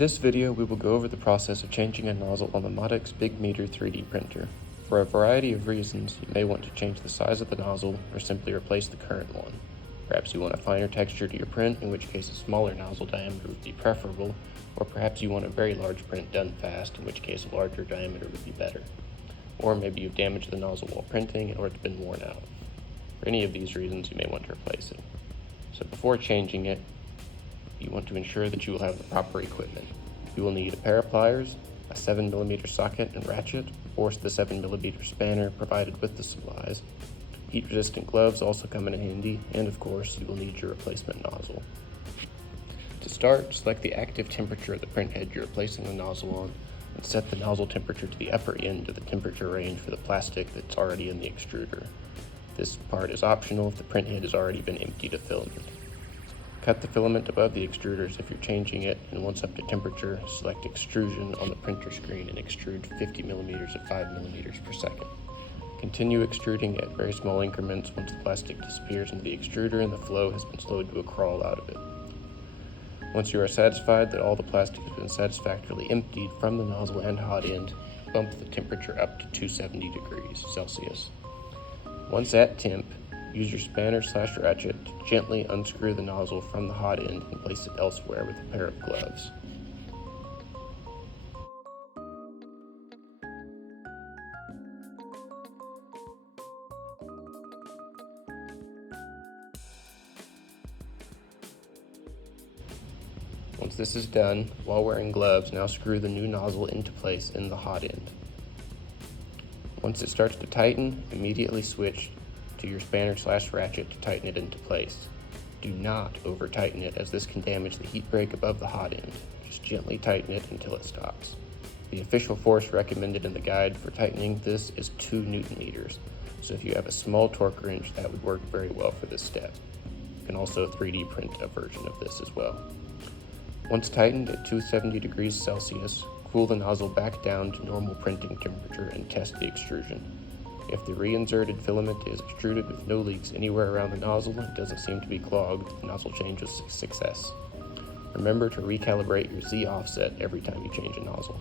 this video, we will go over the process of changing a nozzle on the Modix Big Meter 3D printer. For a variety of reasons, you may want to change the size of the nozzle or simply replace the current one. Perhaps you want a finer texture to your print, in which case a smaller nozzle diameter would be preferable, or perhaps you want a very large print done fast, in which case a larger diameter would be better. Or maybe you've damaged the nozzle while printing or it's been worn out. For any of these reasons, you may want to replace it. So before changing it, you want to ensure that you will have the proper equipment. You will need a pair of pliers, a 7mm socket and ratchet, or the 7mm spanner provided with the supplies. Heat-resistant gloves also come in handy, and of course, you will need your replacement nozzle. To start, select the active temperature of the print head you're replacing the nozzle on, and set the nozzle temperature to the upper end of the temperature range for the plastic that's already in the extruder. This part is optional if the print head has already been emptied of filament. Cut the filament above the extruders if you're changing it, and once up to temperature, select extrusion on the printer screen and extrude 50mm at 5mm per second. Continue extruding at very small increments once the plastic disappears into the extruder and the flow has been slowed to a crawl out of it. Once you are satisfied that all the plastic has been satisfactorily emptied from the nozzle and hot end, bump the temperature up to 270 degrees Celsius. Once at temp, use your spanner/ratchet to gently unscrew the nozzle from the hot end and place it elsewhere with a pair of gloves. Once this is done, while wearing gloves, now screw the new nozzle into place in the hot end. Once it starts to tighten, immediately switch to your spanner/ratchet to tighten it into place. Do not over tighten it, as this can damage the heat break above the hot end. Just gently tighten it until it stops. The official force recommended in the guide for tightening this is 2 Nm, so if you have a small torque wrench, that would work very well for this step. You can also 3D print a version of this as well. Once tightened at 270 degrees Celsius, cool the nozzle back down to normal printing temperature and test the extrusion. If the reinserted filament is extruded with no leaks anywhere around the nozzle and doesn't seem to be clogged, the nozzle change was a success. Remember to recalibrate your Z offset every time you change a nozzle.